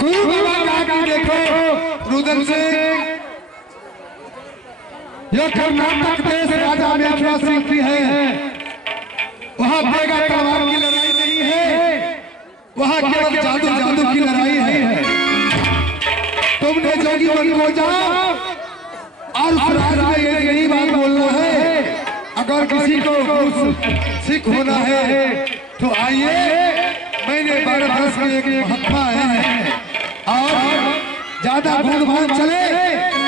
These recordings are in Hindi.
गुरु बाबा का देखो रुदन सिंह यह कर्नाटक देश राजा मेघरा सिंह की है। वहाँ बेगा तलवार की लड़ाई नहीं है, वहाँ केवल जादू जादू की लड़ाई है। तुमने जोगी मन को जाओ और उस राज में यही बात बोलना है, अगर किसी को सिख होना है तो आइए, मैंने 12 वर्ष के एक महात्मा है और ज्यादा भूल भाल चले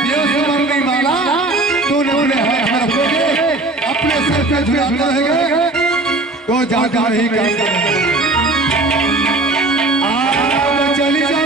ये समझ नहीं वाला तो उन्हें अपने सिर पे झुलाते रहेंगे तो ज्यादा नहीं करेंगे। चली जाओ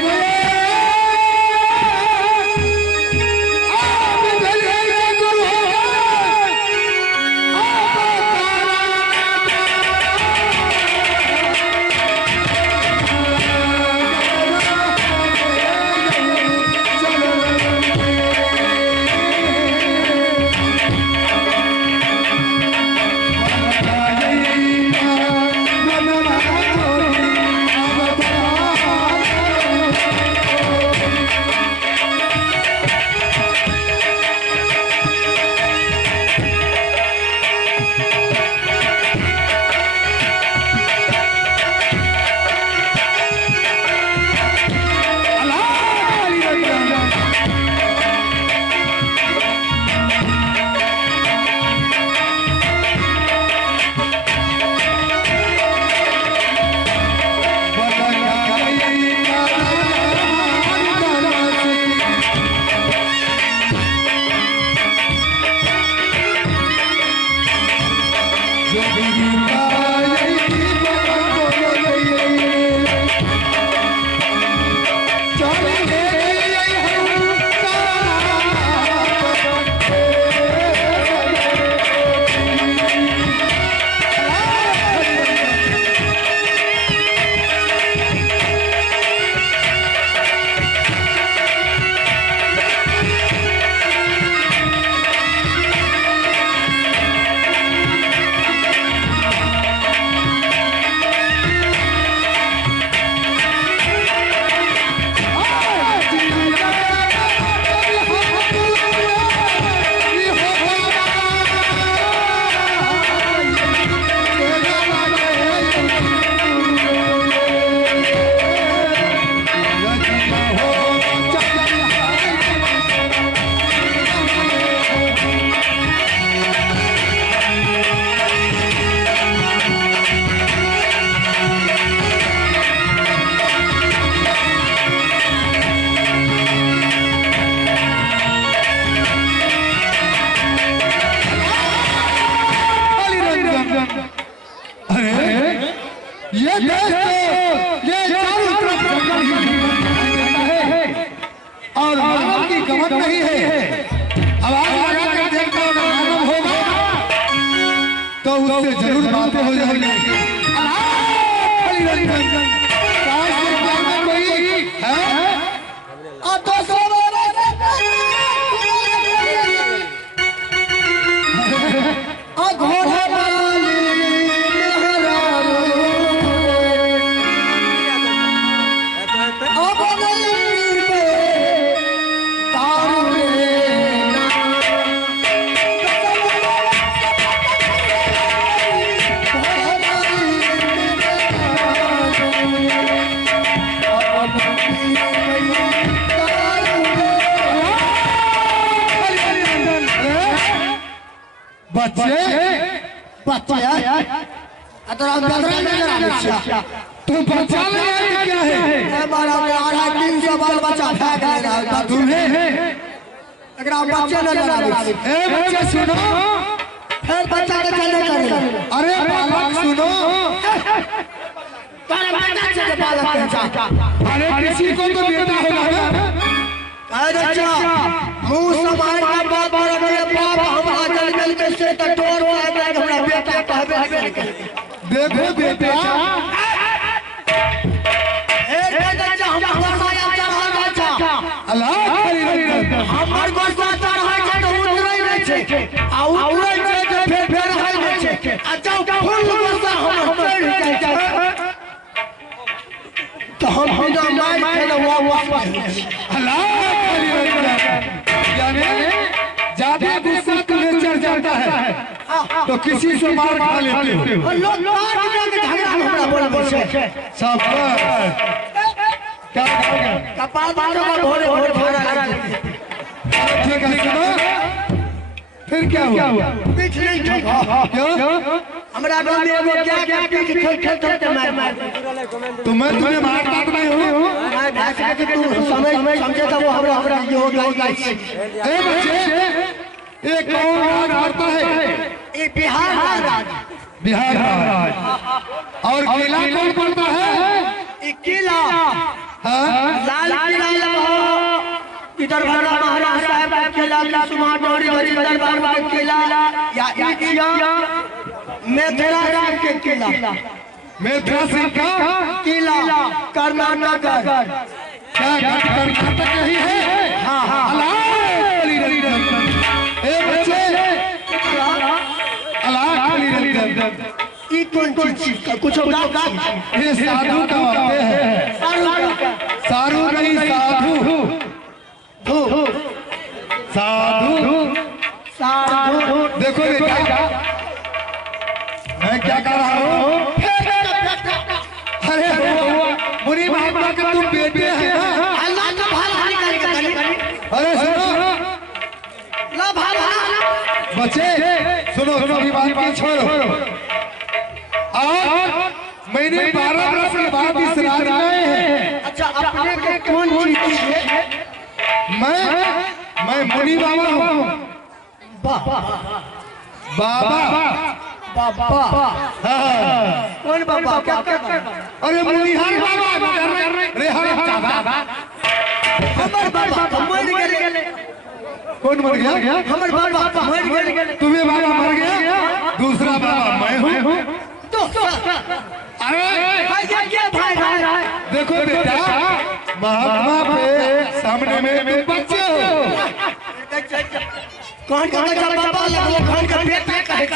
नहीं है। आवाज लगाकर देखो अगर मानव होगा तो उससे जरूर बातें हो जाएंगी। कोई है बच्चे बच्चे तू बच्चा क्या है? बच्चा तुम्हें बच्चे बच्चे सुनो, बच्चा अरे बालक सुनो, अरे किसी को तो बेटा होगा मुंह समाज का बात बाप हमारा जल के से टटोर हमरा बेटा कहबे देखो बेटा ए बेटा हम माया चढ़ा बच्चा अल्लाह हमर गोसा चढ़ा के तो उतरै नै छै आ उतरै छै तो फेर है नै छै अच्छा फूल गोसा हम चढ़ जाय तो हम बिना मार के अल्लाह यानी ज्यादा गुस्सा तुम्हें चढ़ जाता है तो किसी से मार खा लेते हो। शाबाश क्या ठीक है सुनो फिर क्या हुआ? क्यों हमारा तो मैं तुम्हें मार काट नहीं हूँ। बच्चे ये कौन राज करता है? बिहार बिहार राज। और किला कौन करता है? किला लाल किला इधर महाराज साहब का किला सुमाटोरी दरबार का किला या मेथरा के किला मेथरा सिंह का किला कर्नाटक क्या कर्नाटक ही है? हाँ बच्चे कुछ ये साधु का वाक्य है। साधु नहीं साधु साधु। देखो बेटा मैं क्या कह रहा हूँ? अरे मुनि महात्मा के तुम बेटे हैं ना? अरे सुनो बच्चे सुनो अभी बात की छोड़ो। और मैंने 12 वर्ष के बाद इस राज में है। अच्छा अपने के कौन चीज है? मैं मुनि बाबा हूँ। बाबा कौन बाबा? क्या अरे मुनिहार बाबा अरे हमर बाबा मर गए। कौन मर गया? हमर बाबा मर गए। तुम्हें बाबा मर गया? दूसरा बाबा मैं हूँ। अरे देखो बेटा महात्मा पे सामने में तुम बच्चे हो। कौन का बाबा लगो कौन का बेटा होता है।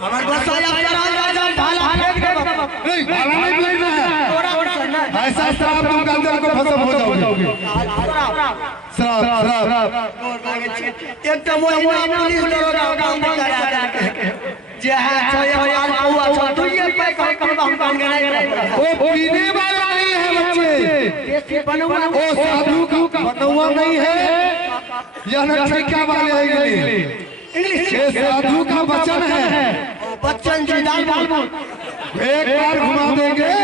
हमारे बसाया राजा भाला फेंक दे बाबा। नहीं भाला नहीं फेंकना है। ऐसा श्राप तुम अंदर को भस्म हो जाओगे। श्राप एक तो महीना पुलिस दरोगा काम दिखाया जे है 6000 हुआ तो ये पे हम काम गए। वो पीने वाला नहीं है बच्चे। वो साधु का बनवा नहीं है या नचिका वाले हैं ये साधु का वचन है। बच्चन जी डाल एक बार घुमा देंगे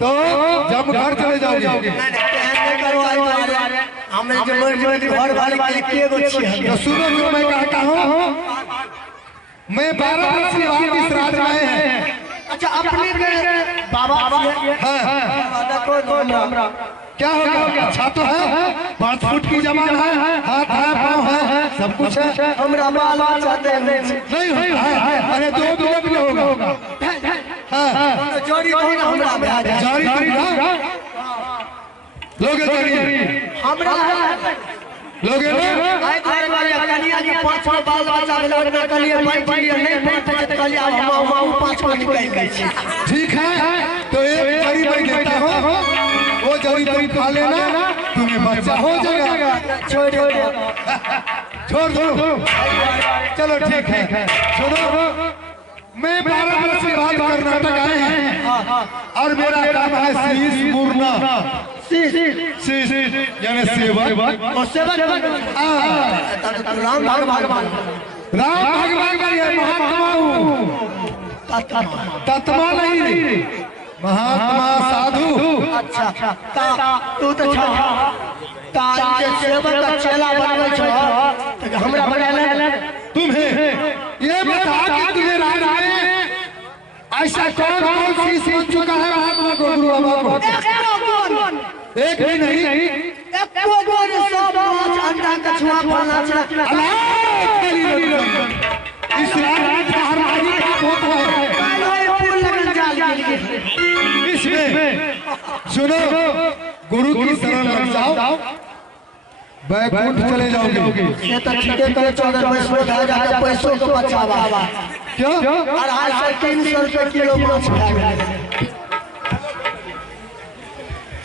तो जब घर चले जाओगे। तो सुनो जो मैं कहता हूँ मैं 12 वर्ष के बाद इस राज में है। अच्छा अपने बाबा क्या होगा? अच्छा तो है 5 फुट की जमान है हाथ है पाँव है सब कुछ है। हमरा बाल चाहते नहीं होगा अरे 2 मिनट में होगा। जोड़ी जारी लोगे हमरा लोगे कनिया जी 5 बाल बच्चा भेल कलिए 5 नहीं 5 कलिया हम 5 निकल गए। ठीक है तो एक जरी मैं देता हूँ वो जरी तुम खा लेना तुम्हें बच्चा हो जाएगा। छोड़ दो चलो ठीक है। सुनो मैं 12 वर्ष के बाद कर्नाटक आए हैं और मेरा काम है शीश मुरना। यानी सेवक राम भगवान महात्मा हूँ। तत्मा नहीं महात्मा साधु। अच्छा तू तो सेवक का चेला बनवे छ हमरा बनाले तुम्हें ये बता कि तुझे राज में ऐसा कौन सी सीख चुका है महात्मा को गुरु बाबा को? एक भी नहीं सब 5 अंडा कछुआ फलना चला इस राज का हर राजी का होता है। इसमें सुनो गुरु की शरण लग जाओ बैकुंठ चले जाओगे। ये तो ठीक है करे 14 पैसों खा जाता पैसों को बचावा क्या 250-300 रुपए किलो माछ खा गए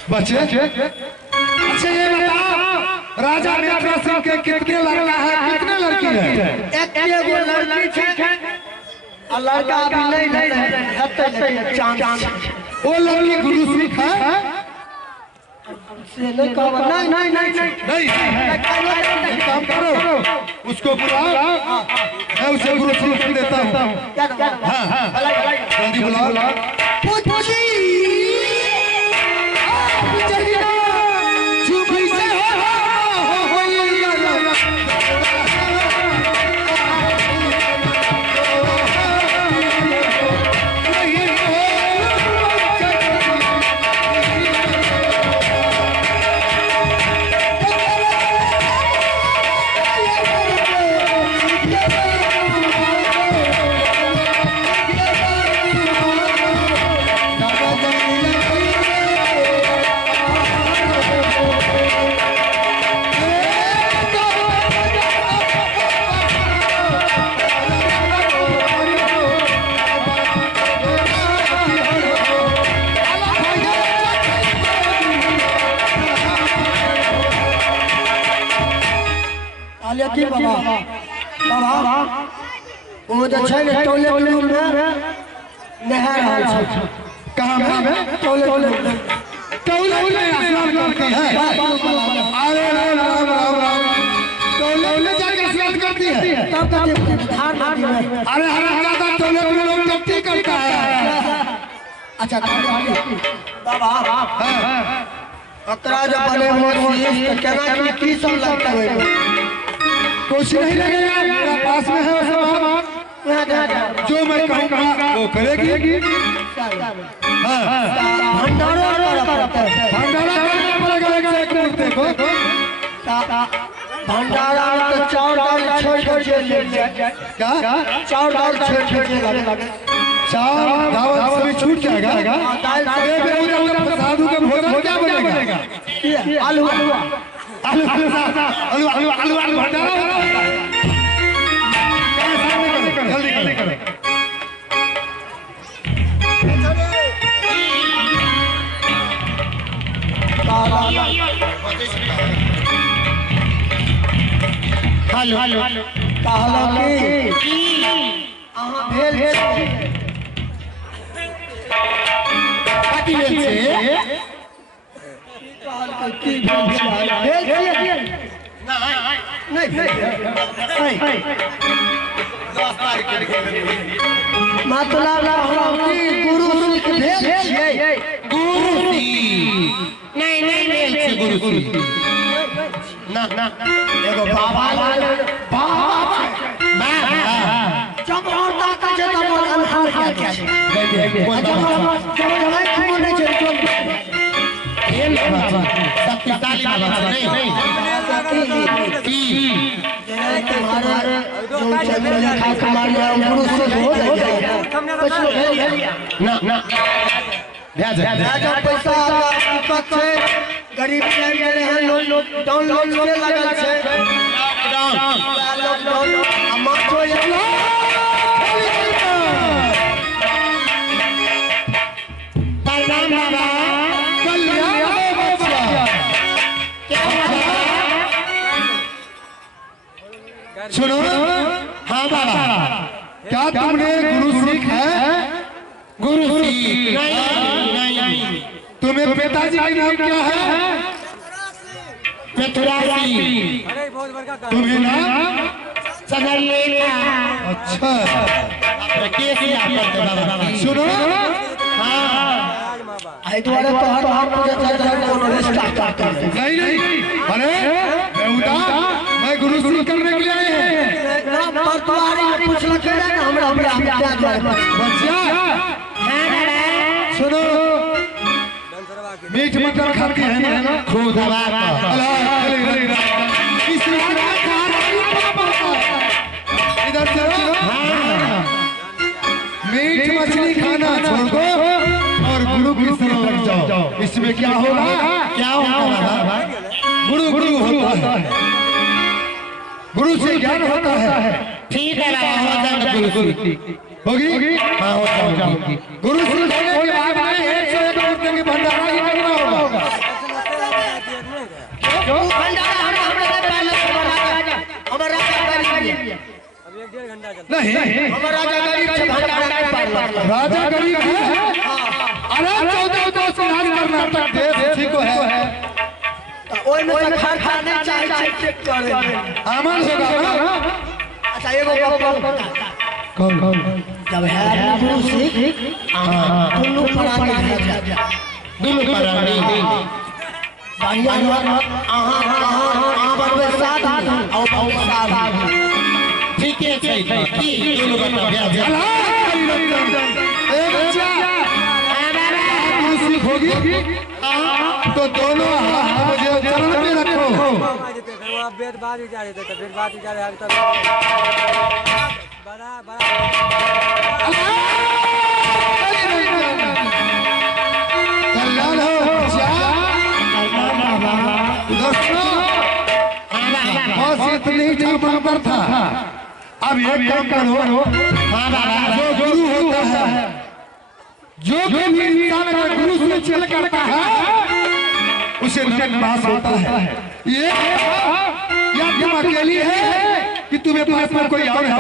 बच्चे। अच्छा ये बताओ राजा नेत्र सिंह के कितने लड़का है कितने लड़की है? एक लड़की है और लड़का अभी नहीं चांस वो लड़की गुरु सिंह है से नहीं कहा नहीं एक काम करो उसको बुलाओ मैं उसे गुरु सिंह कर देता हूँ। हाँ जल्दी बुलाओ। बाबा वो जो है टॉयलेट रूम में नहा रहा है। कहाँ में? टॉयलेट में स्नान करती है। अरे राम राम राम टॉयलेट जाकर स्नान करती है। अरे हमारा टॉयलेट में लोग डॉक्टर करता है। अच्छा बाबा अकरा जब बने मोसी केना की सब लगता है कुछ नहीं लगेगा मेरा पास में है वो सामान जो मैं कहूँगा वो करेगी। भंडारा करना पड़ेगा एक मूर्ति को। भंडारा तो चार दाल छोड़ क्या चार दाल छोड़ चार दावत सभी छूट जाएगा। साधु का भोजन क्या बनेगा? आलू आलू आलू आलू आलू आलू भंडारा जल्दी करो। हेलो कहलो की अहाँ भेल काटी भेल से की भेल नहीं मतलब गुरु भेल छियै गुरु नहीं भेल छै गुरु ना एगो बाबा जब औरता का जे तब अनहार क्या छै शक्तिशाली बाबा नहीं तुम्हारे गुरु से हो जाएगा पैसा गरीब डाउनलोड के लगल छै सुनो। हाँ बाबा क्या तुमने गुरु सीख है? गुरु सीख नहीं। तुम्हें पिताजी का नाम क्या है? पृथ्वीराज। तुम्हें नाम अच्छा सुनो। आई द्वारा तो हर नहीं अरे मैं गुरु शुरू करने के लिए आए हैं। सुनो मीठ मटर खाती है ना खूब इधर से मीठ मछली खाना छोड़ दो और गुरु की तरफ लग जाओ। इसमें क्या होगा? क्या होगा? गुरु गुरु होता है, गुरु से ज्ञान होता है। ठीक है गुरु होगी? हाँ होगी। गुरु सिखाने के बाद में 101 औरतें की भंडारा ही करना होगा। क्यों भंडारा हमारा नहीं, हमारा गरीब से भंडारा नहीं पार राजा गरीब है। अरे 14 करना तक देश उसी को है। ओए में तो खर्चा नहीं चाहिए चेक करे आमन होगा ना। अच्छा एगो कौन जब है गुरु सिख दोनों प्राणी दोनों प्राणी बढ़िया आहा बनवे साथ और साथ ठीक है की दोनों का ब्याह गुरु सिख होगी तो दोनों हाथ चरण में रखो। वेद बाद ही जा रहे थे तो फिर बात ही जा रहे तक बड़ा बड़ा कल्याण हो दोस्तों। बस इतनी ही पर था। अब ये काम करो, जो गुरु होता है, जो भी इंसान अगर गुरु से चल करता है उसे पास होता है। ये या तुम अकेली है कि तुम्हें पास में कोई और है?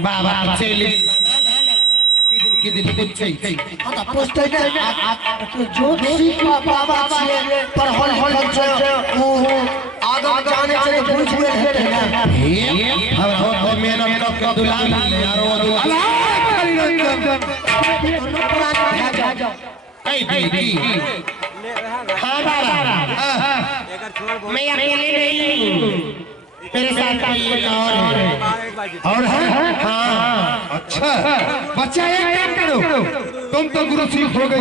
बाबा चले की दिन कुछ चाहिए आता पोस्टर के जो सिख बाबा से पर हल वो आगे जाने से पूछ हुए हैं हम मेरा का दुलान यार वो हाँ बाबा मैं अकेले नहीं हूँ, मेरे साथ कोई और है। हाँ अच्छा बच्चा एक काम करो, तुम तो गुरु सिख हो गई।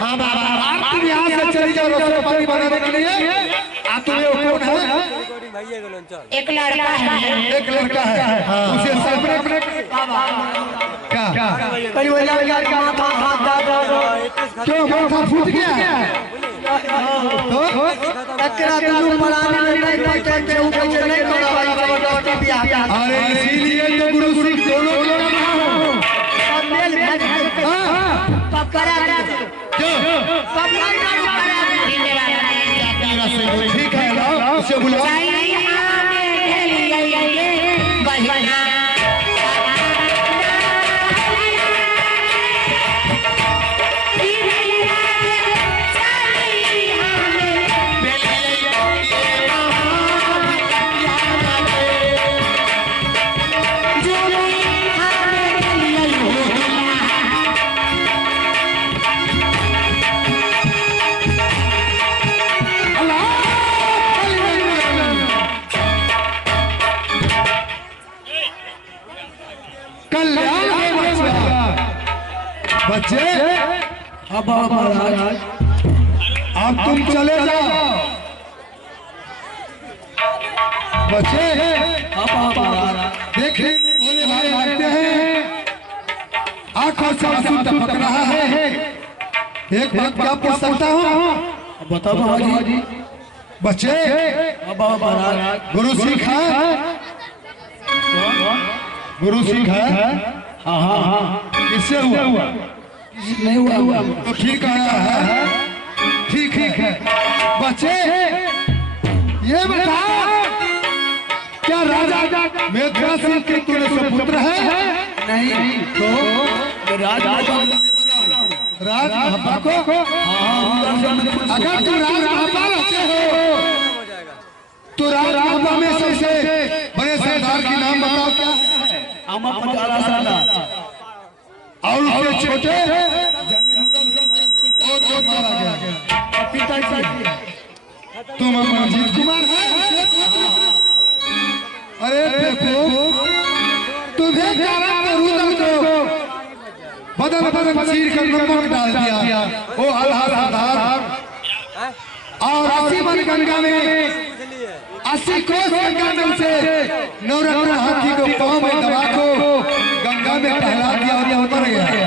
हाँ बाबा तुम यहाँ से चली जाओ रसोई पानी बनाने के लिए। तुम्हें कौन है? एक लड़का है, एक लड़का है। उसे सेपरेट क्या परिवार का माथा हाथ दादा क्यों माथा फूट गया? तो टकरा दोनों पराने नहीं पड़ते थे ऊपर से नहीं करवाई बियाह। अरे इसीलिए तो गुरु सिख दोनों को रखा हो। मेल भेज पकड़ा क्यों? ठीक है ना, उसे बुलाओ। बच्चे अब महाराज अब तुम चले जाओ। बच्चे अब महाराज देखने में भोले भाले लगते हैं, आंखों से आंसू टपक रहा है। एक बात क्या पूछ सकता हूँ? बताओ महाराज जी। बच्चे अब महाराज गुरु सिख है? गुरु सिख है? हाँ हाँ हाँ किससे हुआ? नहीं हुआ तो ठीक है, ठीक है। बच्चे ये बता, क्या राजा मेघरा सिंह के तूने सुपुत्र है? नहीं तो राज महापा को अगर तू राज महापा रहते हो तो राज महापा में सबसे बड़े सरदार की नाम बताओ क्या है? और उससे छोटे और मारा गया पिताजी। तुम अमरजीत कुमार है? अरे देखो तुम्हें बदन चीर कर नमक डाल दिया। वो अल्लाह और 80 मन गंगा में 80 कोस गंगा में से नवरत्न हाथी को पांव में दबा को गंगा में टहला दिया और मर गया।